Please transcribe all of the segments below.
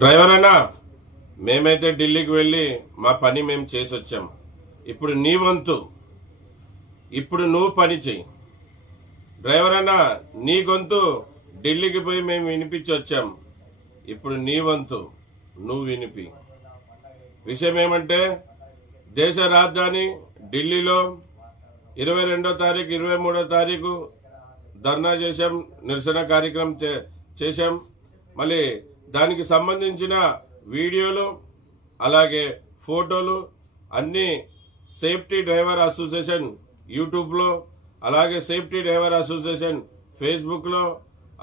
Driver అన్నా, మేమైతే ఢిల్లీకి వెళ్ళి మా పని మేము చేసి వచ్చాం. ఇప్పుడు నీ వంతు, ఇప్పుడు నువ్వు పని చెయ్యి. డ్రైవర్ అన్నా, నీ గొంతు ఢిల్లీకి పోయి మేము వినిపించి వచ్చాం. ఇప్పుడు నీ వంతు నువ్వు వినిపి. విషయం ఏమంటే, దేశ రాజధాని ఢిల్లీలో 22వ తారీఖు 23వ తారీఖు ధర్నా చేశాం, నిరసన కార్యక్రమం చేశాం. మళ్ళీ దానికి సంబంధించిన వీడియోలు అలాగే ఫోటోలు అన్నీ సేఫ్టీ డ్రైవర్ అసోసియేషన్ యూట్యూబ్లో, అలాగే సేఫ్టీ డ్రైవర్ అసోసియేషన్ ఫేస్బుక్లో,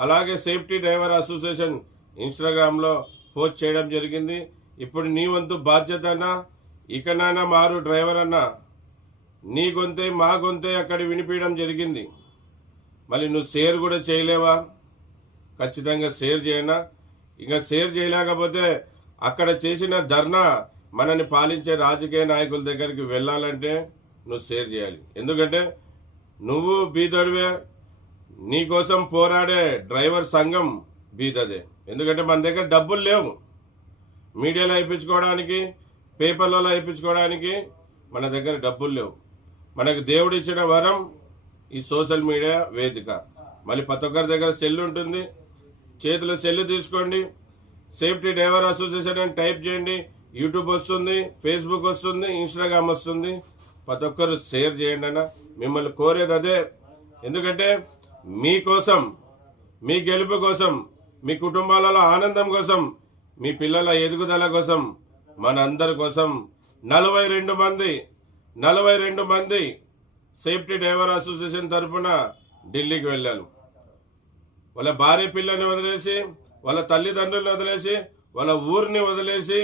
అలాగే సేఫ్టీ డ్రైవర్ అసోసియేషన్ ఇన్స్టాగ్రామ్లో పోస్ట్ చేయడం జరిగింది. ఇప్పుడు నీ వంతు బాధ్యత అన్నా, ఇకనైనా మారు డ్రైవర్ అన్నా. నీ గొంతే మా గొంతే అక్కడ వినిపించడం జరిగింది. మళ్ళీ నువ్వు షేర్ కూడా చేయలేవా? ఖచ్చితంగా షేర్ చేయనా? ఇంకా షేర్ చేయలేకపోతే అక్కడ చేసిన ధర్నా మనని పాలించే రాజకీయ నాయకుల దగ్గరికి వెళ్ళాలంటే నువ్వు షేర్ చేయాలి. ఎందుకంటే నువ్వు బీదడివే, నీకోసం పోరాడే డ్రైవర్ సంఘం బీదదే. ఎందుకంటే మన దగ్గర డబ్బులు లేవు, మీడియాలో వేయించుకోవడానికి, పేపర్లలో వేయించుకోవడానికి మన దగ్గర డబ్బులు లేవు. మనకు దేవుడు ఇచ్చిన వరం ఈ సోషల్ మీడియా వేదిక. మళ్ళీ ప్రతి ఒక్కరి దగ్గర సెల్ ఉంటుంది, చేతిలో సెల్ తీసుకోండి, సేఫ్టీ డ్రైవర్ అసోసియేషన్ అని టైప్ చేయండి. యూట్యూబ్ వస్తుంది, ఫేస్బుక్ వస్తుంది, ఇన్స్టాగ్రామ్ వస్తుంది. ప్రతి ఒక్కరు షేర్ చేయండి అన్న. మిమ్మల్ని కోరేది అదే. ఎందుకంటే మీకోసం, మీ గెలుపు కోసం, మీ కుటుంబాలలో ఆనందం కోసం, మీ పిల్లల ఎదుగుదల కోసం, మనందరి కోసం 42 మంది సేఫ్టీ డ్రైవర్ అసోసియేషన్ తరఫున ఢిల్లీకి వెళ్ళారు. వాళ్ళ భార్య పిల్లల్ని వదిలేసి, వాళ్ళ తల్లిదండ్రులను వదిలేసి, వాళ్ళ ఊరిని వదిలేసి,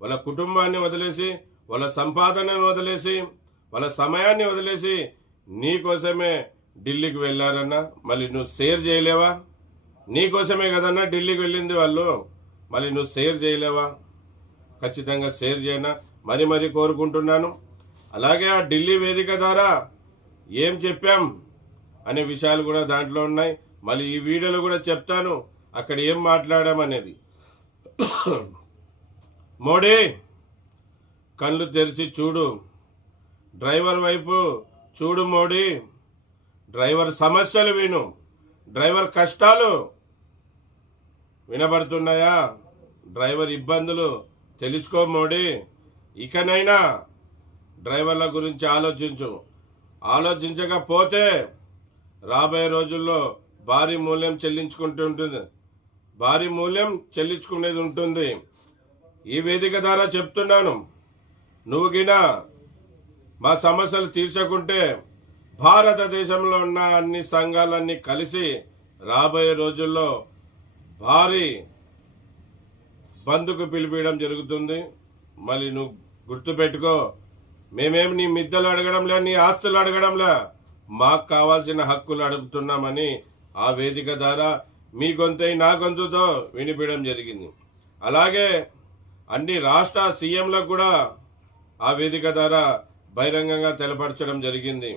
వాళ్ళ కుటుంబాన్ని వదిలేసి, వాళ్ళ సంపాదనను వదిలేసి, వాళ్ళ సమయాన్ని వదిలేసి నీకోసమే ఢిల్లీకి వెళ్ళారన్నా. మళ్ళీ నువ్వు షేర్ చేయలేవా? నీకోసమే కదన్నా ఢిల్లీకి వెళ్ళింది వాళ్ళు. మళ్ళీ నువ్వు షేర్ చేయలేవా? ఖచ్చితంగా షేర్ చేయనా మరీ కోరుకుంటున్నాను. అలాగే ఆ ఢిల్లీ వేదిక ద్వారా ఏం చెప్పాం అనే విషయాలు కూడా దాంట్లో ఉన్నాయి. మళ్ళీ ఈ వీడియోలో కూడా చెప్తాను అక్కడ ఏం మాట్లాడామనేది. మోడీ, కళ్ళు తెరిచి చూడు, డ్రైవర్ వైపు చూడు మోడీ. డ్రైవర్ సమస్యలు విను, డ్రైవర్ కష్టాలు వినబడుతున్నాయా? డ్రైవర్ ఇబ్బందులు తెలుసుకో మోడీ. ఇకనైనా డ్రైవర్ల గురించి ఆలోచించు. ఆలోచించకపోతే రాబోయే రోజుల్లో భారీ మూల్యం చెల్లించుకునేది ఉంటుంది. ఈ వేదిక ద్వారా చెప్తున్నాను, నువ్వు గినా మా సమస్యలు తీర్చకుంటే భారతదేశంలో ఉన్న అన్ని సంఘాలన్నీ కలిసి రాబోయే రోజుల్లో భారీ బంద్కు పిలిపించడం జరుగుతుంది. మళ్ళీ నువ్వు గుర్తుపెట్టుకో, మేమేమి నీ మిద్దలు అడగడంలే, నీ ఆస్తులు అడగడంలే, మాకు కావాల్సిన హక్కులు అడుగుతున్నామని ఆ వేదిక ద్వారా మీ గొంతై నా గొంతుతో వినిపించడం జరిగింది. అలాగే అన్ని రాష్ట్ర సీఎంలకు కూడా ఆ వేదిక ద్వారా బహిరంగంగా తెలపరచడం జరిగింది.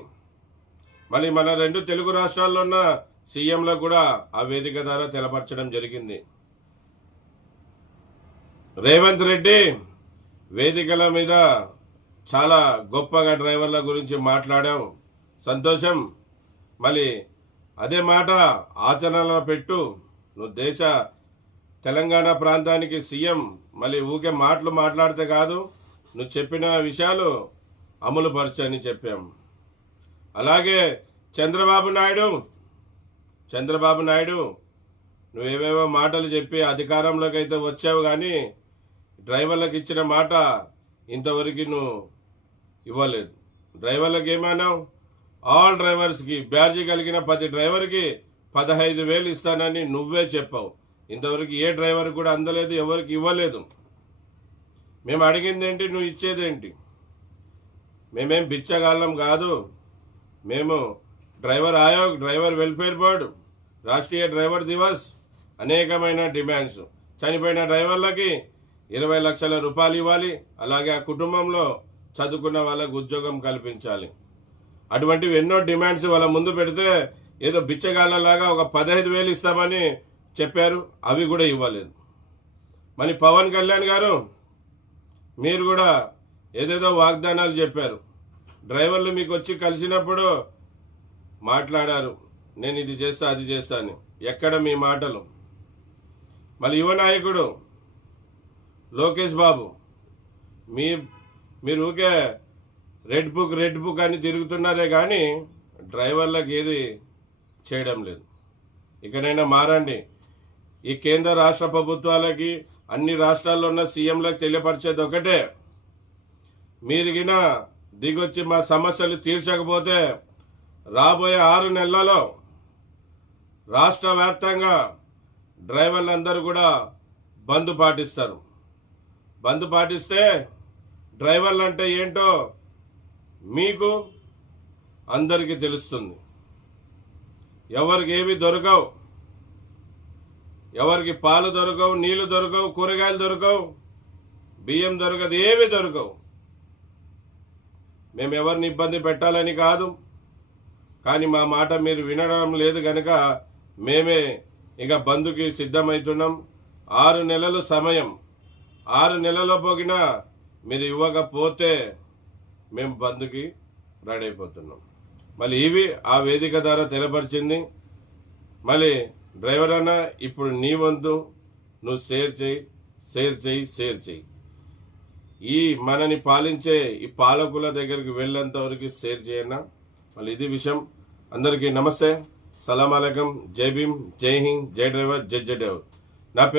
మళ్ళీ మన 2 తెలుగు రాష్ట్రాల్లో ఉన్న సీఎంలకు కూడా ఆ వేదిక ద్వారా తెలపరచడం జరిగింది. రేవంత్ రెడ్డి వేదికల మీద చాలా గొప్పగా డ్రైవర్ల గురించి మాట్లాడాం, సంతోషం. మళ్ళీ అదే మాట ఆచరణలో పెట్టు. నువ్వు తెలంగాణ ప్రాంతానికి సీఎం, మళ్ళీ ఊకే మాటలు మాట్లాడితే కాదు, నువ్వు చెప్పిన విషయాలు అమలు పరచని చెప్పాం. అలాగే చంద్రబాబు నాయుడు నువ్వేవేవో మాటలు చెప్పి అధికారంలోకి అయితే వచ్చావు, కానీ డ్రైవర్లకు ఇచ్చిన మాట ఇంతవరకు నువ్వు ఇవ్వలేదు. డ్రైవర్లకు ఏమన్నావు? ఆల్ డ్రైవర్స్కి బ్యాడ్జీ కలిగిన ప్రతి డ్రైవర్కి 15,000 ఇస్తానని నువ్వే చెప్పావు. ఇంతవరకు ఏ డ్రైవర్ కూడా అందలేదు, ఎవరికి ఇవ్వలేదు. మేము అడిగింది ఏంటి, నువ్వు ఇచ్చేదేంటి? మేమేం బిచ్చగాళ్ళం కాదు. మేము driver Aayog, driver welfare board, Rashtriya driver Diwas, అనేకమైన డిమాండ్స్. చనిపోయిన డ్రైవర్లకి 20 లక్షల రూపాయలు ఇవ్వాలి. అలాగే ఆ కుటుంబంలో చదువుకున్న వాళ్ళకు ఉద్యోగం కల్పించాలి. అటువంటివి ఎన్నో డిమాండ్స్ వాళ్ళ ముందు పెడితే ఏదో బిచ్చగాళ్ళలాగా ఒక 15,000 ఇస్తామని చెప్పారు, అవి కూడా ఇవ్వలేదు. మరి పవన్ కళ్యాణ్ గారు మీరు కూడా ఏదేదో వాగ్దానాలు చెప్పారు. డ్రైవర్లు మీకు వచ్చి కలిసినప్పుడు మాట్లాడారు, నేను ఇది చేస్తా అది చేస్తా అని. ఎక్కడ మీ మాటలు? మళ్ళీ యువ నాయకుడు లోకేష్ బాబు మీరు ఊకే రెడ్ బుక్ అని తిరుగుతున్నారే కానీ డ్రైవర్లకు ఏది చేయడం లేదు. ఇకనైనా మారండి. ఈ కేంద్ర రాష్ట్ర ప్రభుత్వాలకి అన్ని రాష్ట్రాల్లో ఉన్న సీఎంలకు తెలియపరిచేది ఒకటే, మీరు గిన దిగొచ్చి మా సమస్యలు తీర్చకపోతే రాబోయే 6 నెలలలో రాష్ట్ర వ్యాప్తంగా డ్రైవర్లందరూ కూడా బంద్ పాటిస్తారు. బంద్ పాటిస్తే డ్రైవర్లు అంటే ఏంటో మీకు అందరికీ తెలుస్తుంది. ఎవరికి ఏవి దొరకవు, ఎవరికి పాలు దొరకవు, నీళ్లు దొరకవు, కూరగాయలు దొరకవు, బియ్యం దొరకదు, ఏవి దొరకవు. మేము ఎవరిని ఇబ్బంది పెట్టాలని కాదు, కానీ మా మాట మీరు వినడం లేదు కనుక మేమే ఇక బంద్కి సిద్ధమవుతున్నాం. 6 నెలలు సమయం, 6 నెలల పోగినా మీరు ఇవ్వకపోతే మేము బంద్కి రెడీ అయిపోతున్నాం. మళ్ళీ ఇవి ఆ వేదిక ద్వారా తెలపరిచింది. మళ్ళీ డ్రైవర్ అన్న, ఇప్పుడు నీ వంతు నువ్వు షేర్ చేయి. ఈ మనని పాలించే ఈ పాలకుల దగ్గరికి వెళ్ళేంత వరకు షేర్ చేయన్నా. మళ్ళీ ఇది విషయం. అందరికీ నమస్తే, సలాం అలైకుం, జై భీమ్, జై హింద్, జై డ్రైవర్, జై డ్రైవర్. నా